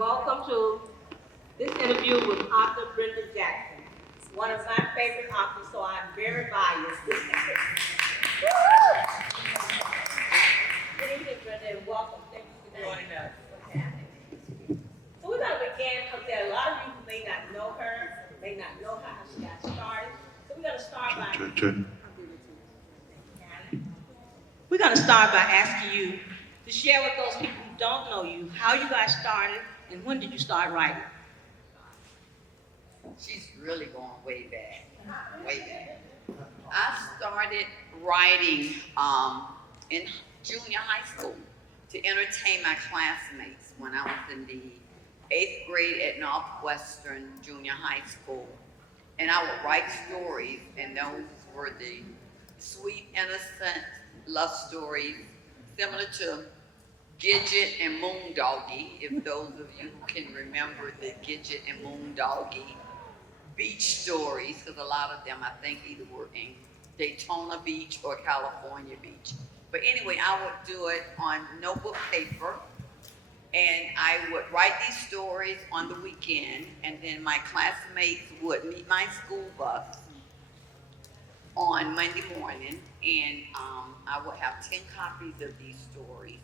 Welcome to this interview with author Brenda Jackson, one of my favorite authors, so I'm very biased. Good evening, Brenda, and welcome. Thank you for joining us. So we're going to begin because there are a lot of you who may not know her, may not know how she got started. So we're going to start by we're going to start by asking you to share with those people who don't know you how you got started and when did you start writing? She's really going way back, way back. I started writing in junior high school to entertain my classmates when I was in the 8th grade at Northwestern Junior High School. And I would write stories, and those were the sweet, innocent love stories, similar to Gidget and Moondoggie, if those of you who can remember the Gidget and Moondoggie beach stories, because a lot of them I think either were in Daytona Beach or California Beach. But anyway, I would do it on notebook paper, and I would write these stories on the weekend, and then my classmates would meet my school bus on Monday morning, and I would have 10 copies of these stories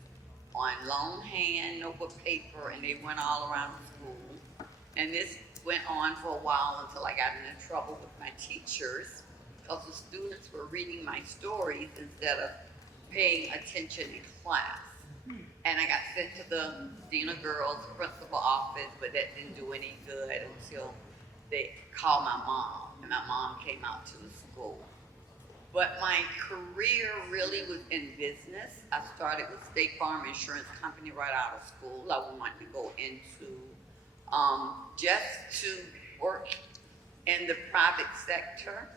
on longhand notebook paper, and they went all around the school. And this went on for a while until I got into trouble with my teachers because the students were reading my stories instead of paying attention in class. And I got sent to the Dean of Girls principal office, but that didn't do any good until they called my mom, and my mom came out to the school. But my career really was in business. I started with State Farm Insurance Company right out of school. I wanted to go into just to work in the private sector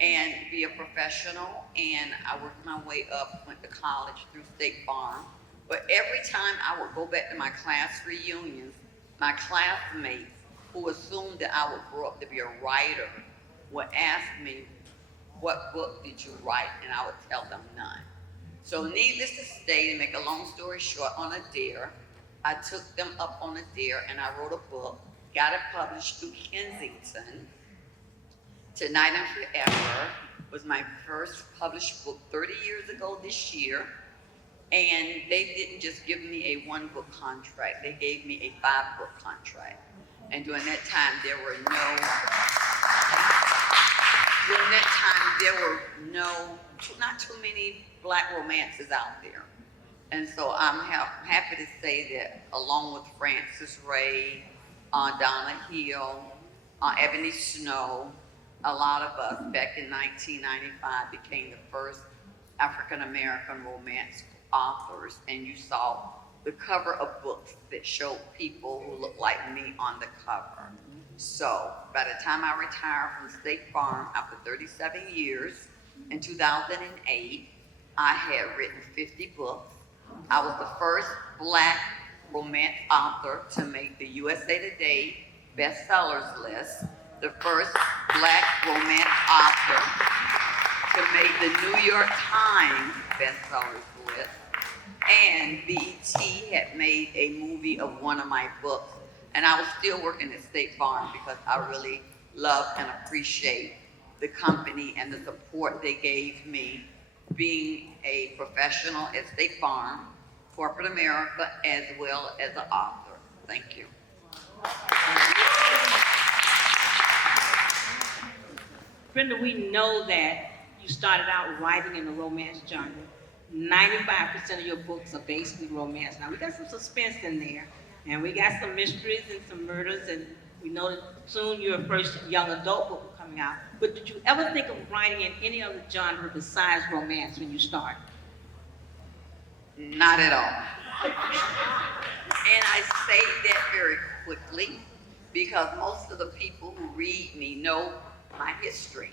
and be a professional. And I worked my way up, went to college through State Farm. But every time I would go back to my class reunions, my classmates who assumed that I would grow up to be a writer would ask me, what book did you write? And I would tell them none. So needless to say, to make a long story short, on a dare, I took them up on a dare and I wrote a book, got it published through Kensington. Tonight and Forever was my first published book 30 years ago this year. And they didn't just give me a 1-book contract, they gave me a 5-book contract. And during that time, there were not too many Black romances out there. And so I'm happy to say that along with Frances Ray, Donna Hill, Ebony Snow, a lot of us back in 1995 became the first African American romance authors, and you saw the cover of books that showed people who looked like me on the cover. So by the time I retired from State Farm after 37 years, in 2008, I had written 50 books. I was the first Black romance author to make the USA Today bestsellers list, the first Black romance author to make the New York Times bestsellers list, and BET had made a movie of one of my books. And I was still working at State Farm because I really love and appreciate the company and the support they gave me being a professional at State Farm, corporate America, as well as an author. Thank you. Brenda, we know that you started out writing in the romance genre. 95% of your books are basically romance. Now, we got some suspense in there, and we got some mysteries and some murders, and we know that soon your first young adult book will coming out. But did you ever think of writing in any other genre besides romance when you started? Not at all. And I say that very quickly because most of the people who read me know my history.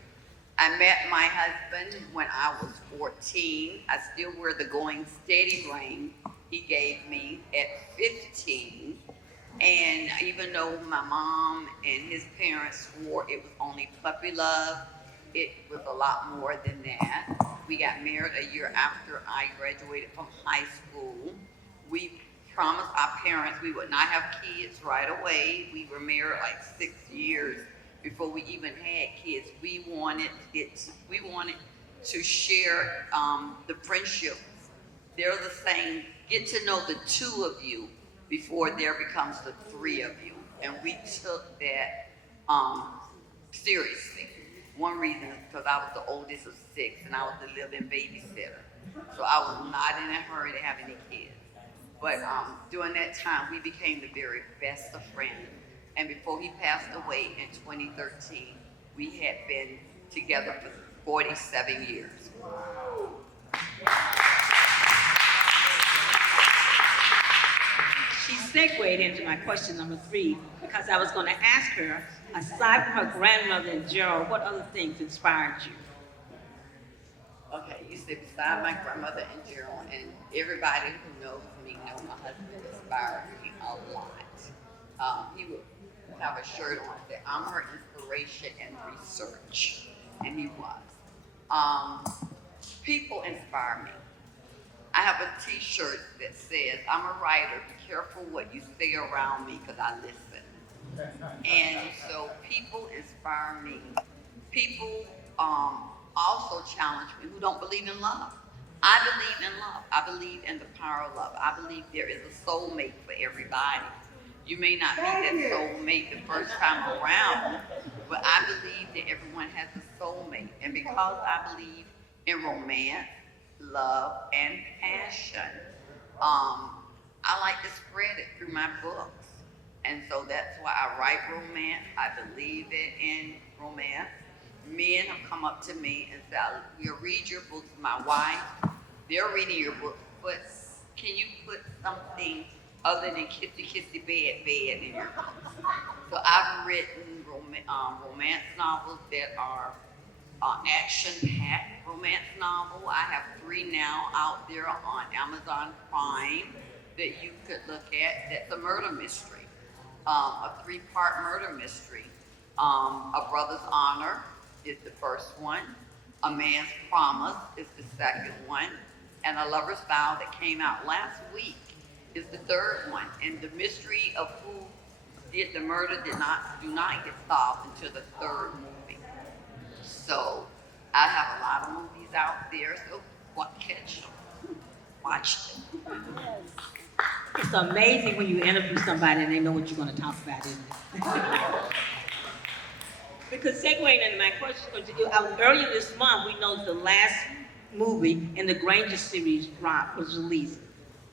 I met my husband when I was 14. I still wear the Going Steady ring he gave me at 15. And even though my mom and his parents swore it was only puppy love, it was a lot more than that. We got married a year after I graduated from high school. We promised our parents we would not have kids right away. We were married like 6 years before we even had kids. We wanted to share the friendship. They're the same. Get to know the two of you before there becomes the three of you. And we took that seriously. One reason is because I was the oldest of 6 and I was the living babysitter. So I was not in a hurry to have any kids. But during that time, we became the very best of friends. And before he passed away in 2013, we had been together for 47 years. She segued into my question number 3 because I was going to ask her, aside from her grandmother and Gerald, what other things inspired you? Okay, you said beside my grandmother and Gerald, and everybody who knows me knows my husband inspired me a lot. He would have a shirt on that I'm her inspiration and research, and he was. People inspire me. I have a t-shirt that says, I'm a writer, be careful what you say around me because I listen. And so people inspire me. People also challenge me who don't believe in love. I believe in love. I believe in the power of love. I believe there is a soulmate for everybody. You may not meet that soulmate the first time around, but I believe that everyone has a soulmate. And because I believe in romance, love, and passion, I like to spread it through my books. And so that's why I write romance. I believe in romance. Men have come up to me and said, we'll read your books. My wife, they're reading your book, but can you put something other than kissy bed in your books? So I've written romance novels that are action-packed romance novel. I have 3 now out there on Amazon Prime that you could look at. That's a murder mystery, a 3-part murder mystery. A Brother's Honor is the first one. A Man's Promise is the second one. And A Lover's Vow that came out last week is the third one. And the mystery of who did the murder do not get solved until the third movie. So I have a lot of movies out there, so catch them. Watch them. It's amazing when you interview somebody and they know what you're going to talk about, isn't it? Because segueing into my question, earlier this month, we know the last movie in the Granger series was released.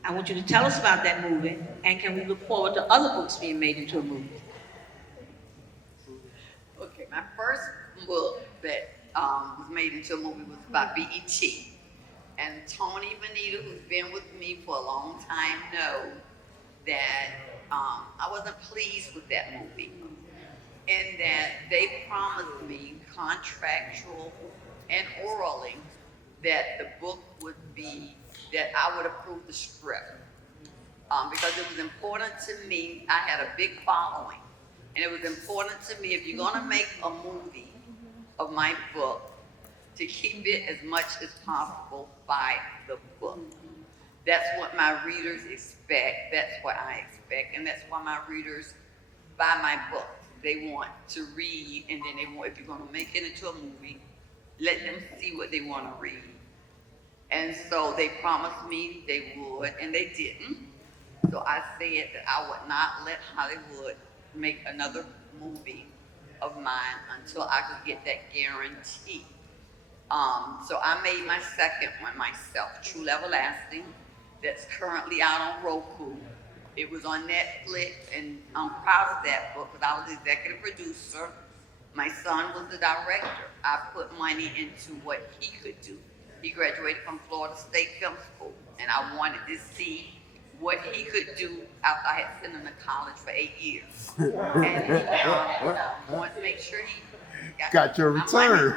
I want you to tell us about that movie, and can we look forward to other books being made into a movie? Okay, my first book that was made into a movie was about BET. And Toni, Bonita, who's been with me for a long time, know that I wasn't pleased with that movie. And that they promised me, contractual and orally, that the book would be, that I would approve the script. Because it was important to me, I had a big following. And it was important to me, if you're gonna make a movie of my book, to keep it as much as possible by the book. That's what my readers expect, that's what I expect, and that's why my readers buy my book. They want to read, and then they want, if you're gonna make it into a movie, let them see what they wanna read. And so they promised me they would, and they didn't. So I said that I would not let Hollywood make another movie of mine until I could get that guarantee. So I made my second one myself, True Everlasting, that's currently out on Roku. It was on Netflix, and I'm proud of that book because I was the executive producer. My son was the director. I put money into what he could do. He graduated from Florida State Film School, and I wanted to see what he could do after I had sent him to college for 8 years. And he wanted to make sure he got your return.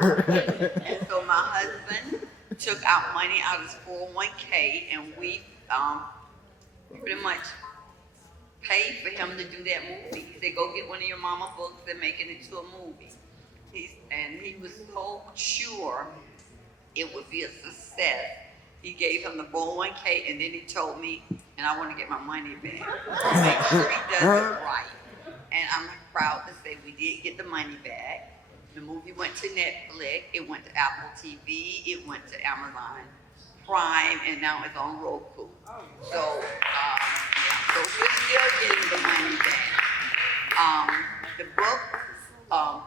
And so my husband took out money out of his 401k, and we pretty much paid for him to do that movie. He said, go get one of your mama books and make it into a movie. He was so sure it would be a success. He gave him the 401k, and then he told me, and I want to get my money back. Make sure he does it right. And I'm proud to say we did get the money back. The movie went to Netflix, it went to Apple TV, it went to Amazon Prime, and now it's on Roku. So we're still getting the money back. The book,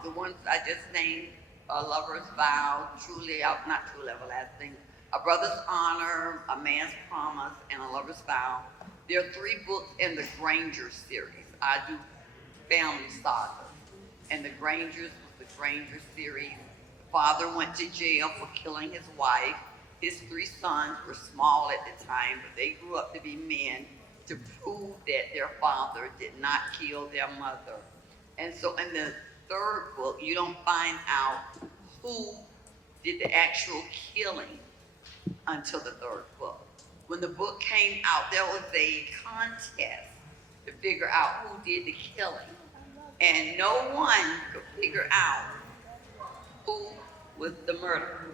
the ones I just named, A Lover's Vow, not True Everlasting, A Brother's Honor, A Man's Promise, and A Lover's Vow. There are 3 books in the Granger series. I do family saga, and the Grangers was the Granger series. The father went to jail for killing his wife. His 3 sons were small at the time, but they grew up to be men to prove that their father did not kill their mother. And so in the 3rd book, you don't find out who did the actual killing until the 3rd book. When the book came out, there was a contest to figure out who did the killing. And no one could figure out who was the murderer.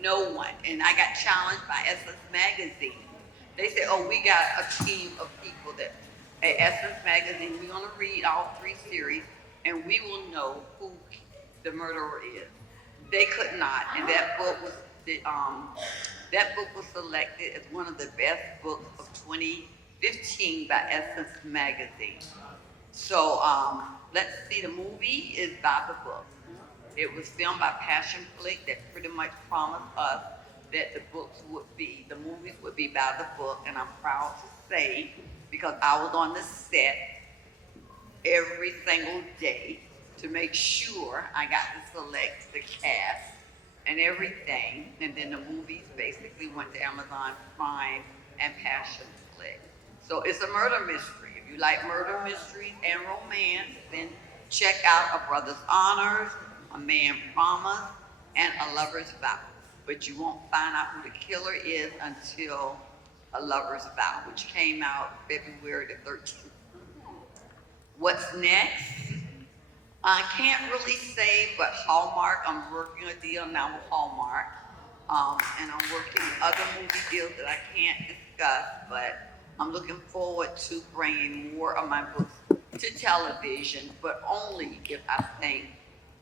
No one. And I got challenged by Essence Magazine. They said, oh, we got a team of people that at Essence Magazine, we're gonna read all 3 series and we will know who the murderer is. They could not, and that book was selected as one of the best books of 2015 by Essence Magazine. So let's see, the movie is by the book. It was filmed by Passion Flick that pretty much promised us that the movies would be by the book, and I'm proud to say, because I was on the set every single day to make sure I got to select the cast and everything, and then the movies basically went to Amazon Prime and Passion Flick. So it's a murder mystery. If you like murder mysteries and romance, then check out A Brother's Honors, A Man's Promise, and A Lover's Vow. But you won't find out who the killer is until A Lover's Vow, which came out February the 13th. What's next? I can't really say, but Hallmark, I'm working a deal now with Hallmark. And I'm working other movie deals that I can't discuss, but I'm looking forward to bringing more of my books to television, but only if I think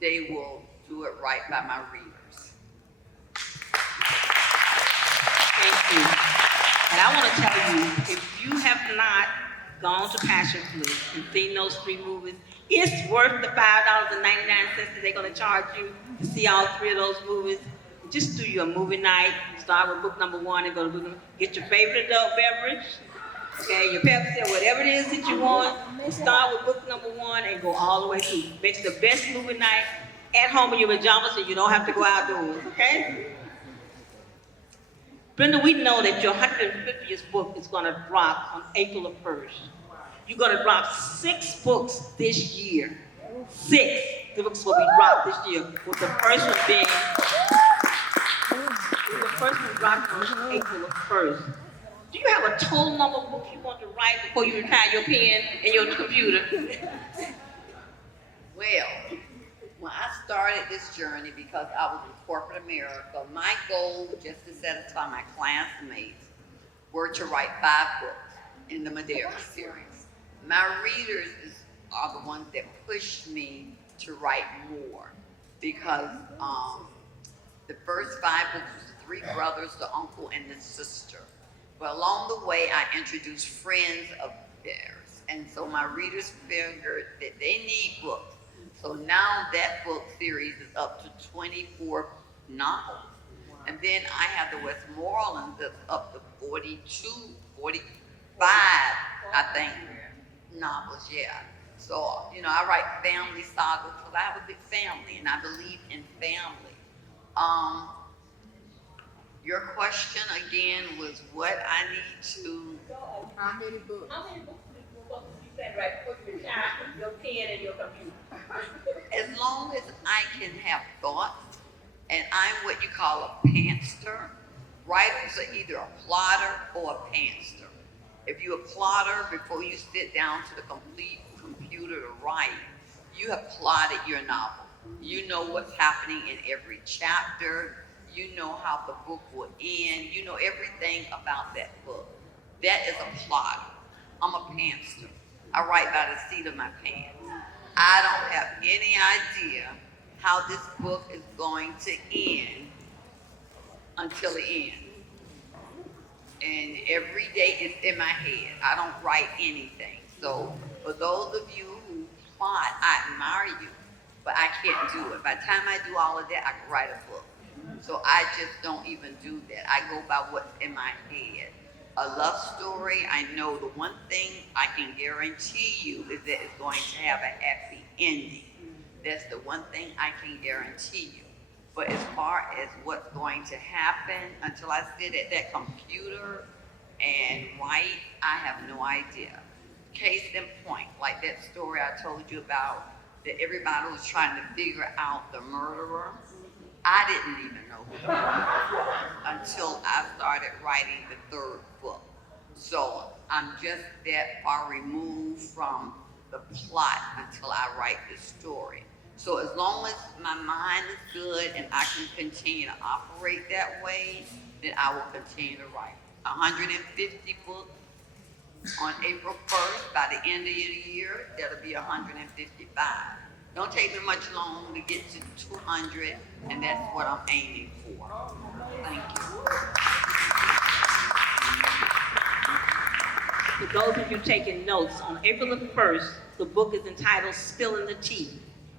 they will do it right by my readers. Thank you. And I want to tell you, if you have not gone to Passion Flick and seen those 3 movies, it's worth the $5.99 that they're going to charge you to see all 3 of those movies. Just do your movie night. Start with book number 1 and go to book number. Get your favorite adult beverage, okay, your Pepsi or whatever it is that you want. Start with book number 1 and go all the way through. Makes the best movie night at home in your pajamas, so you don't have to go outdoors. Okay. Brenda, we know that your 150th book is going to drop on April the 1st. You're going to drop 6 books this year. 6 books will be dropped this year, with the first one being, dropping on April the 1st. Do you have a total number of books you want to write before you retire your pen and your computer? Well, when I started this journey, because I was in corporate America, my goal, just to satisfy my classmates, were to write 5 books in the Moderator series. My readers are the ones that pushed me to write more, because the first 5 books was the 3 brothers, the uncle, and the sister. But along the way, I introduced friends of theirs, and so my readers figured that they need books. So now that book series is up to 24 novels. And then I have the Westmoreland that's up to 45, I think, novels, yeah. So, I write family sagas because I have a big family and I believe in family. Your question again was what I need to... How many books? How many books you said right before you retire your pen and your computer? As long as I can have thoughts, and I'm what you call a pantster. Writers are either a plotter or a pantster. If you're a plotter, before you sit down to the complete computer to write, you have plotted your novel. You know what's happening in every chapter. You know how the book will end. You know everything about that book. That is a plotter. I'm a pantster. I write by the seat of my pants. I don't have any idea how this book is going to end until it ends. And every day it's in my head. I don't write anything. So for those of you who plot, I admire you, but I can't do it. By the time I do all of that, I can write a book. So I just don't even do that. I go by what's in my head. A love story, I know the one thing I can guarantee you is that it's going to have a happy ending. That's the one thing I can guarantee you. But as far as what's going to happen until I sit at that computer and write, I have no idea. Case in point, like that story I told you about, that everybody was trying to figure out the murderer. I didn't even know who the murderer was until I started writing the third book. So I'm just that far removed from the plot until I write the story. So as long as my mind is good and I can continue to operate that way, then I will continue to write. 150 books on April 1st. By the end of the year, that'll be 155. Don't take me much long to get to 200, and that's what I'm aiming for. Thank you. For those of you taking notes, on April the 1st, the book is entitled Spilling the Tea.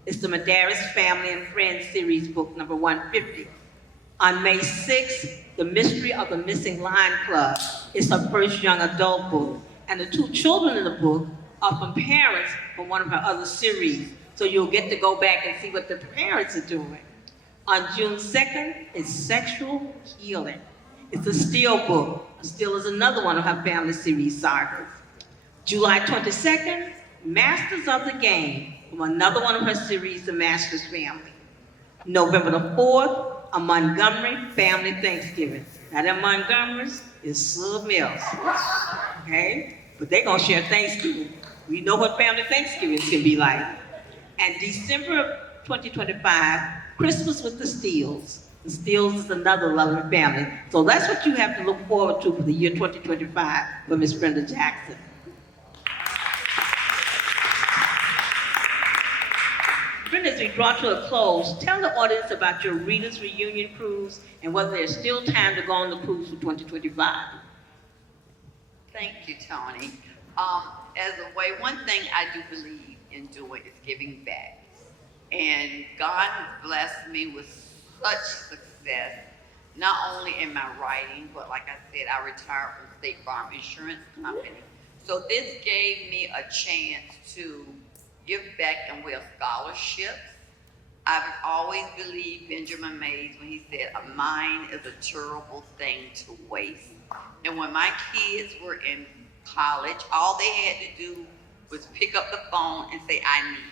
It's the F.R.E.S.H Family and Friends series book number 150. On May 6th, The Mystery of the Missing Lion Club is her first young adult book, and the two children in the book are from parents from one of her other series, so you'll get to go back and see what the parents are doing. On June 2nd, it's Sexual Healing. It's a Steele book. Steele is another one of her family series sagas. July 22nd, Masters of the Game, from another one of her series, The Masters Family. November the 4th, a Montgomery Family Thanksgiving. Now that Montgomerys is Sub Mills, okay? But they're gonna share Thanksgiving. We know what family Thanksgivings can be like. And December of 2025, Christmas with the Steeles. The Steeles is another loving family. So that's what you have to look forward to for the year 2025 for Miss Brenda Jackson. Brenda, as we draw to a close, tell the audience about your Readers Reunion Cruise and whether there's still time to go on the cruise for 2025. Thank you, Toni. As a way, one thing I do believe in doing is giving back. And God has blessed me with such success, not only in my writing, but like I said, I retired from State Farm Insurance Company. So this gave me a chance to give back and with scholarships. I've always believed Benjamin Mays when he said, a mind is a terrible thing to waste. And when my kids were in college, all they had to do was pick up the phone and say, I need.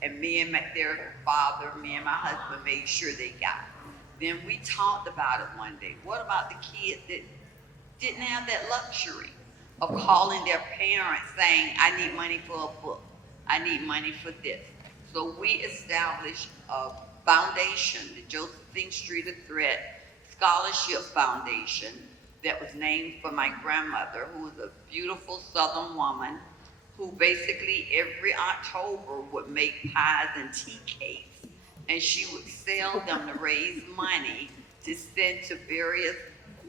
And me and their father, me and my husband made sure they got it. Then we talked about it one day. What about the kids that didn't have that luxury of calling their parents saying, I need money for a book. I need money for this. So we established a foundation, the Josephine Streeter Threat Scholarship Foundation, that was named for my grandmother, who was a beautiful Southern woman who basically every October would make pies and tea cakes, and she would sell them to raise money to send to various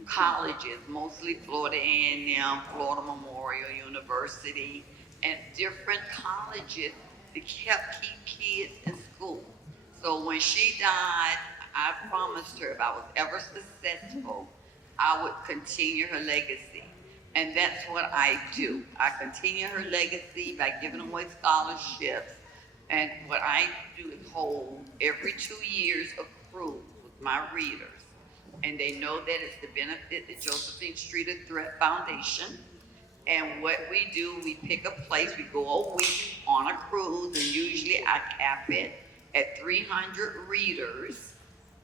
colleges, mostly Florida A&M, Florida Memorial University, and different colleges to keep kids in school. So when she died, I promised her if I was ever successful, I would continue her legacy. And that's what I do. I continue her legacy by giving away scholarships. And what I do is hold every 2 years a cruise with my readers. And they know that it's to benefit the Josephine Streeter Threat Foundation. And what we do, we pick a place, we go a week on a cruise, and usually I cap it at 300 readers.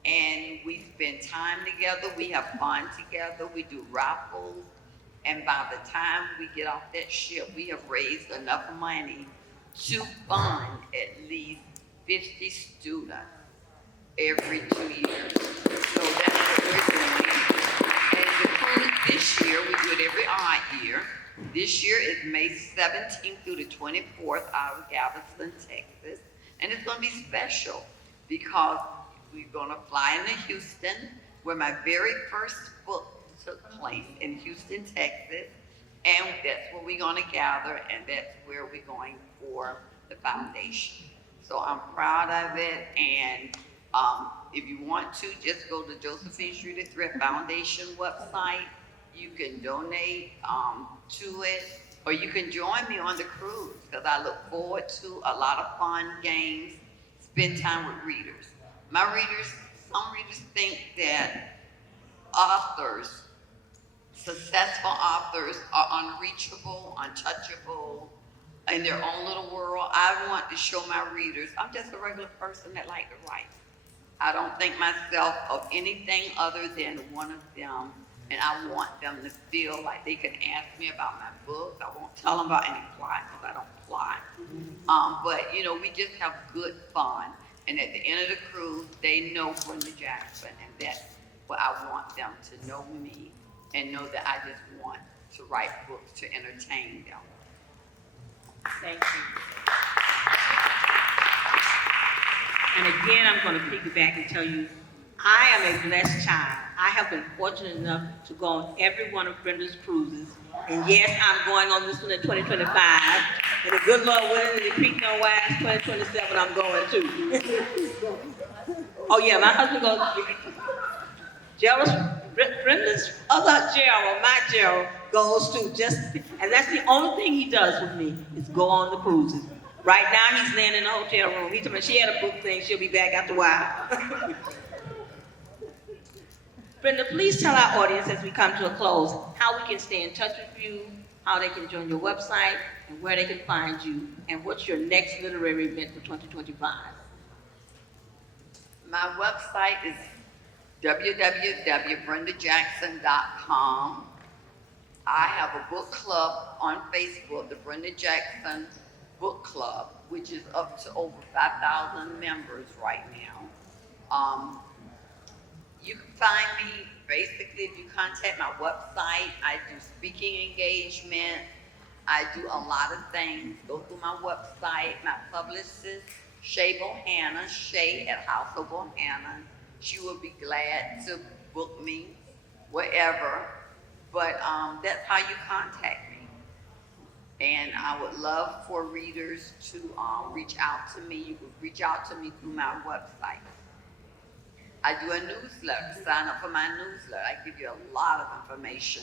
And we spend time together, we have fun together, we do raffles. And by the time we get off that ship, we have raised enough money to fund at least 50 students every 2 years. So that's what we're doing. And the cruise this year, we do it every odd year. This year is May 17th through the 24th out of Galveston, Texas. And it's going to be special because we're going to fly into Houston, where my very first book took place in Houston, Texas. And that's where we're going to gather, and that's where we're going for the foundation. So I'm proud of it, and if you want to, just go to Josephine Street at Thrift Foundation website. You can donate to it, or you can join me on the cruise, because I look forward to a lot of fun games, spend time with readers. My readers, some readers think that authors, successful authors, are unreachable, untouchable, in their own little world. I want to show my readers I'm just a regular person that like to write. I don't think myself of anything other than one of them, and I want them to feel like they can ask me about my book. I won't tell them about any plot because I don't plot. But you know, we just have good fun, and at the end of the cruise, they know Brenda Jackson, and that's what I want them to know me and know that I just want to write books to entertain them. Thank you. And again, I'm going to piggyback and tell you, I am a blessed child. I have been fortunate enough to go on every one of Brenda's cruises. And yes, I'm going on this one in 2025. And the good Lord willing, and the creek no wise, 2027, I'm going too. Oh yeah, my husband goes, Brenda's other Gerald, my Gerald, goes too. And that's the only thing he does with me, is go on the cruises. Right now, he's laying in the hotel room. He told me she had a book thing. She'll be back after a while. Brenda, please tell our audience as we come to a close how we can stay in touch with you, how they can join your website, and where they can find you, and what's your next literary event for 2025. My website is www.brendajackson.com. I have a book club on Facebook, the Brenda Jackson Book Club, which is up to over 5,000 members right now. You can find me basically if you contact my website. I do speaking engagement. I do a lot of things. Go through my website. My publicist, Shay Bohanna, Shay at House of Bohanna. She will be glad to book me, wherever. But that's how you contact me. And I would love for readers to reach out to me. You can reach out to me through my website. I do a newsletter. Sign up for my newsletter. I give you a lot of information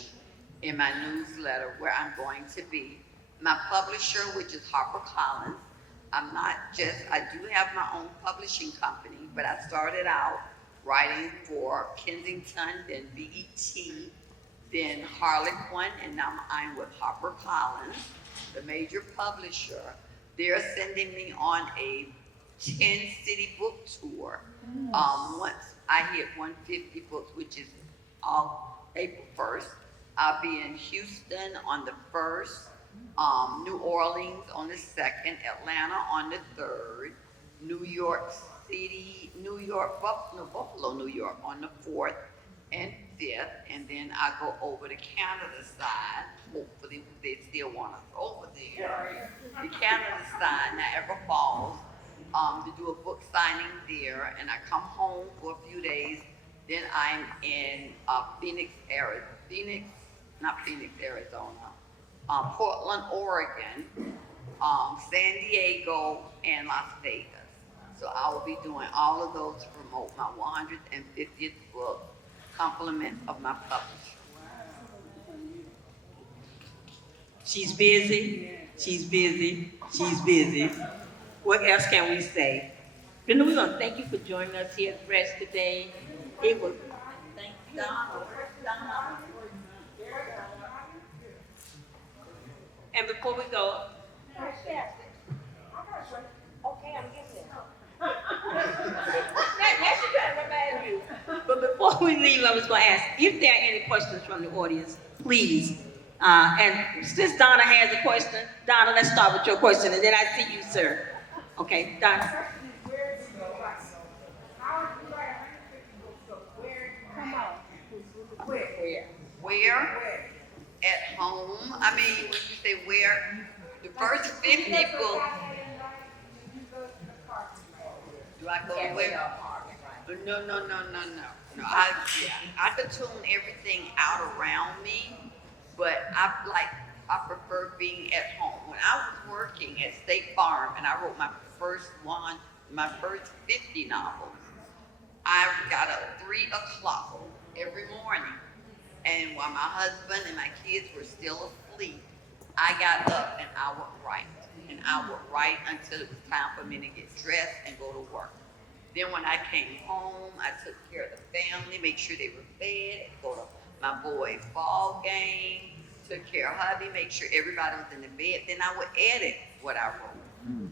in my newsletter where I'm going to be. My publisher, which is HarperCollins. I do have my own publishing company, but I started out writing for Kensington, then BET, then Harlequin, and now I'm with HarperCollins, the major publisher. They're sending me on a 10-city book tour. Once I hit 150 books, which is April 1st, I'll be in Houston on the 1st, New Orleans on the 2nd, Atlanta on the 3rd, Buffalo, New York on the 4th and 5th, and then I go over to Canada side. Hopefully they still want us over there. The Canada side, Niagara Falls, to do a book signing there, and I come home for a few days. Then I'm in Arizona, Portland, Oregon, San Diego, and Las Vegas. So I will be doing all of those to promote my 150th book, compliment of my publisher. She's busy, she's busy, she's busy. What else can we say? Brenda, we're going to thank you for joining us here at F.R.E.S.H today. It was, thank you, Donna. And before we go, okay, I'm getting it. That's what I'm remind you. But before we leave, I was going to ask if there are any questions from the audience, please. And since Donna has a question, Donna, let's start with your question, and then I see you, sir. Okay, Donna. Where? Where? At home. I mean, when you say where, the first 50 books. Do I go to where? No. I could tune everything out around me, but I prefer being at home. When I was working at State Farm and I wrote my first 50 novels, I got up 3 o'clock every morning. And while my husband and my kids were still asleep, I got up and I would write. And I would write until it was time for me to get dressed and go to work. Then when I came home, I took care of the family, make sure they were fed, go to my boy's ball game, took care of hubby, make sure everybody was in the bed. Then I would edit what I wrote.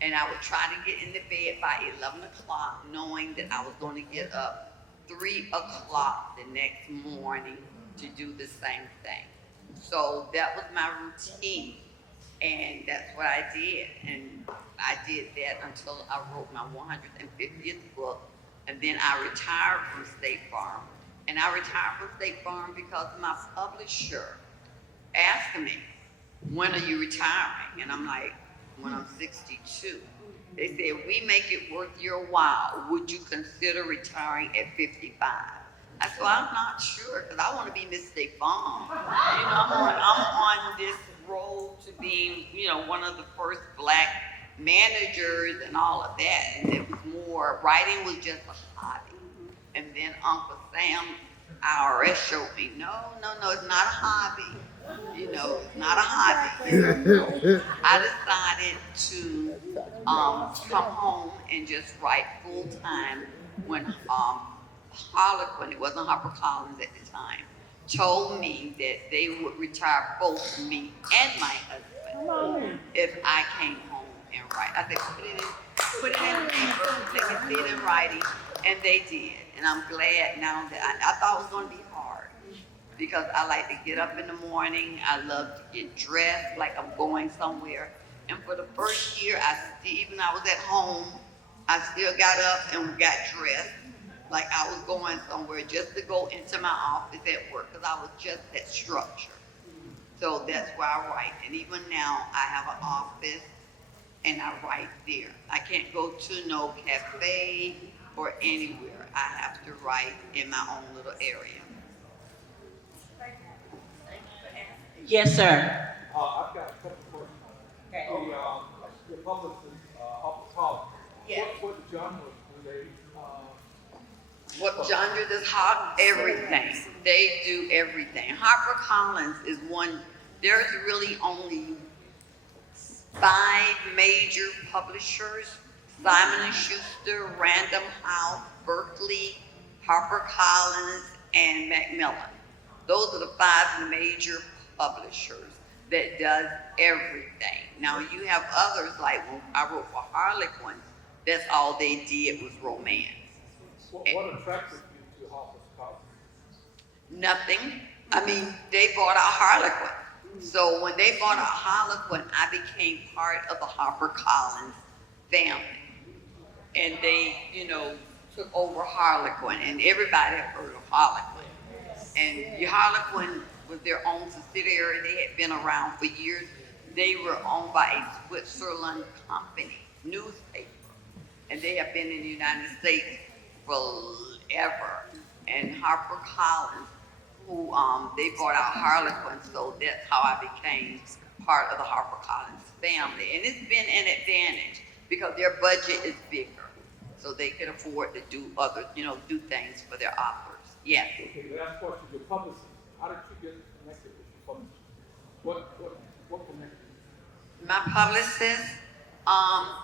And I would try to get in the bed by 11 o'clock, knowing that I was going to get up 3 o'clock the next morning to do the same thing. So that was my routine. And that's what I did. And I did that until I wrote my 150th book. And then I retired from State Farm. And I retired from State Farm because my publisher asked me, when are you retiring? And I'm like, when I'm 62. They said, we make it worth your while. Would you consider retiring at 55? I said, well, I'm not sure, because I want to be Miss State Farm. I'm on this road to being, one of the first Black managers and all of that. And it was more, writing was just a hobby. And then Uncle Sam, F.R.E.S.H showed me, no, it's not a hobby. It's not a hobby. I decided to come home and just write full time when Harlequin, it wasn't HarperCollins at the time, told me that they would retire both me and my husband if I came home and write. I said, put it in paper, let me see it in writing, and they did. And I'm glad now that I thought it was going to be hard because I like to get up in the morning. I love to get dressed like I'm going somewhere. And for the first year, even though I was at home, I still got up and got dressed like I was going somewhere just to go into my office at work because I was just that structure. So that's where I write. And even now, I have an office and I write there. I can't go to no cafe or anywhere. I have to write in my own little area. Yes, sir. I've got a couple of questions. Okay. The publicist, HarperCollins. Yes. What genre do they? What genre does everything? They do everything. HarperCollins is one. There's really only 5 major publishers: Simon & Schuster, Random House, Berkeley, HarperCollins, and Macmillan. Those are the 5 major publishers that does everything. Now you have others like when I wrote for Harlequin, that's all they did was romance. What attracted you to HarperCollins? Nothing. I mean, they bought out Harlequin. So when they bought out Harlequin, I became part of the HarperCollins family. And they, took over Harlequin, and everybody had heard of Harlequin. And Harlequin was their own subsidiary. They had been around for years. They were owned by a Switzerland company, newspaper. And they have been in the United States forever. And HarperCollins, who they bought out Harlequin, so that's how I became part of the HarperCollins family. And it's been an advantage because their budget is bigger, so they can afford to do other, do things for their authors. Yes. Okay, last question. Your publicist. How did you get connected with your publicist? What connected you? My publicist,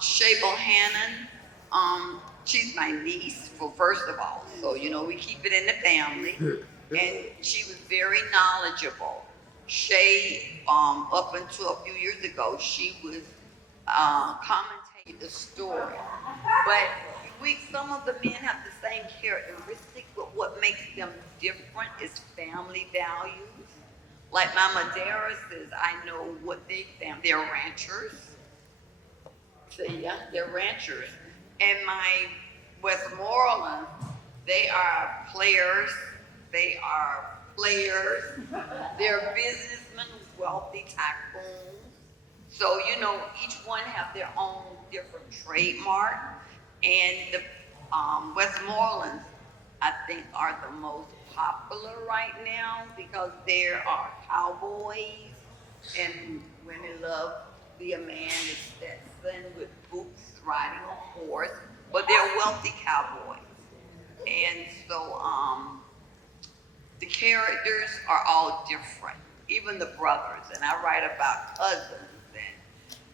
Shay Bohannon, she's my niece, first of all. So, we keep it in the family. And she was very knowledgeable. Shay, up until a few years ago, she was commentating the story. But some of the men have the same characteristics, but what makes them different is family values. Like my Moderators, I know what they stand. They're ranchers. So yeah, they're ranchers. And my Westmoreland, they are players. They are players. They're businessmen, wealthy tycoons. So, you know, each one have their own different trademark. And the Westmorelands, I think, are the most popular right now because there are cowboys and women love to be a man that's Stetson with boots riding a horse, but they're wealthy cowboys. And so the characters are all different, even the brothers. And I write about cousins. And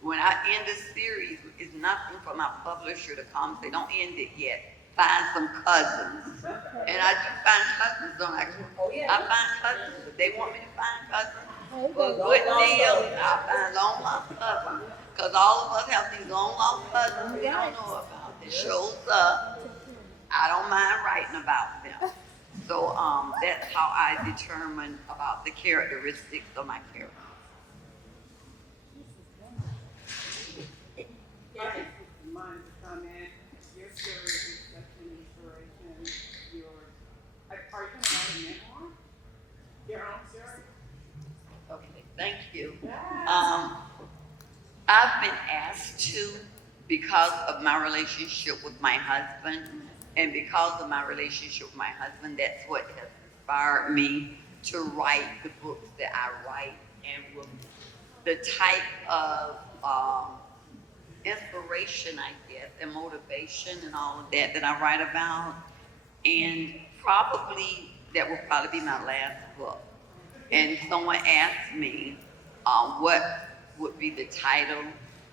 when I end a series, it's nothing for my publisher to come say, don't end it yet. Find some cousins. And I do find cousins, don't I? I find cousins. If they want me to find cousins for a good deal, I find long lost cousins. Because all of us have these long lost cousins we don't know about that shows up. I don't mind writing about them. So that's how I determine about the characteristics of my characters. Mine to comment. Your story is such an inspiration. Are you going to write a memoir? Your own story? Okay, thank you. I've been asked to because of my relationship with my husband, and because of my relationship with my husband, that's what has inspired me to write the books that I write, and with the type of inspiration, I guess, and motivation and all of that that I write about. And that will probably be my last book. And someone asked me what would be the title,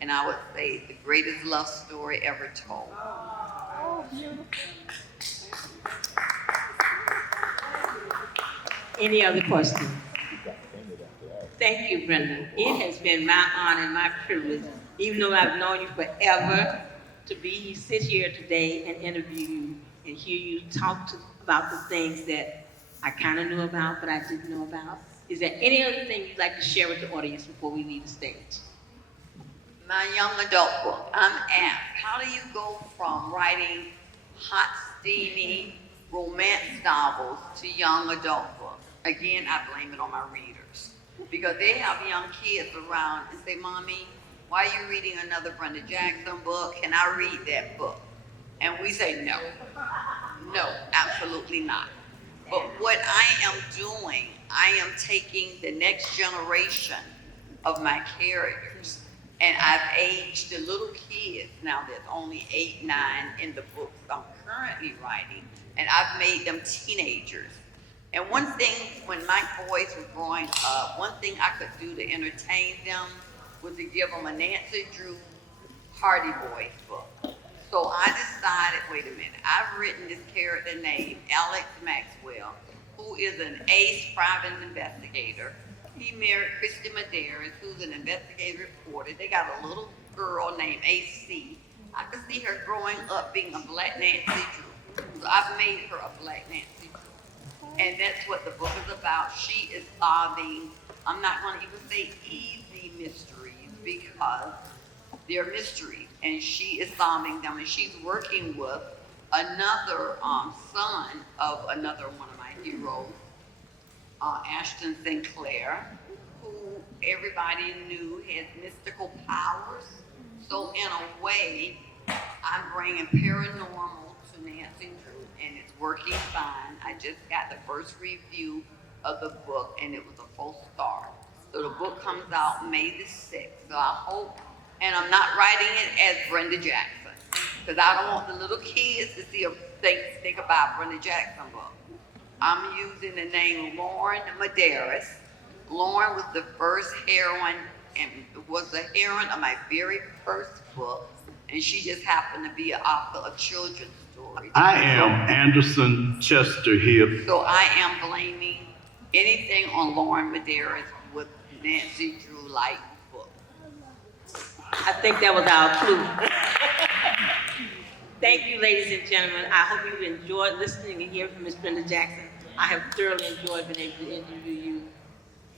and I would say The Greatest Love Story Ever Told. Any other questions? Thank you, Brenda. It has been my honor and my privilege, even though I've known you forever, to sit here today and interview you and hear you talk about the things that I kind of knew about, but I didn't know about. Is there any other thing you'd like to share with the audience before we leave the stage? My young adult book, I'm asked, how do you go from writing hot, steamy romance novels to young adult books? Again, I blame it on my readers. Because they have young kids around and say, Mommy, why are you reading another Brenda Jackson book? Can I read that book? And we say, no, absolutely not. But what I am doing, I am taking the next generation of my characters, and I've aged the little kids now that's only 8, 9 in the books I'm currently writing, and I've made them teenagers. And one thing, when my boys were growing up, one thing I could do to entertain them was to give them a Nancy Drew Hardy Boys book. So I decided, wait a minute, I've written this character named Alex Maxwell, who is an ace private investigator. He married Christy Medeiros, who's an investigative reporter. They got a little girl named AC. I could see her growing up being a black Nancy Drew. So I've made her a black Nancy Drew. And that's what the book is about. She is solving, I'm not going to even say easy mysteries because they're mysteries. And she is solving them. And she's working with another son of another one of my heroes, Ashton Sinclair, who everybody knew had mystical powers. So in a way, I'm bringing paranormal to Nancy Drew, and it's working fine. I just got the first review of the book, and it was a 4-star. So the book comes out May the 6th. So I hope, and I'm not writing it as Brenda Jackson, because I don't want the little kids to see a think about Brenda Jackson book. I'm using the name Lauren Medeiros. Lauren was the first heroine and was the heroine of my very first book, and she just happened to be an author of children's stories. I am Anderson Chester here. So I am blaming anything on Lauren Medeiros with Nancy Drew Light book. I think that was our clue. Thank you, ladies and gentlemen. I hope you've enjoyed listening and hearing from Miss Brenda Jackson. I have thoroughly enjoyed being able to interview you.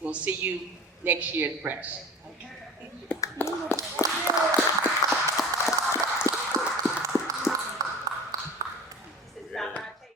We'll see you next year at F.R.E.S.H.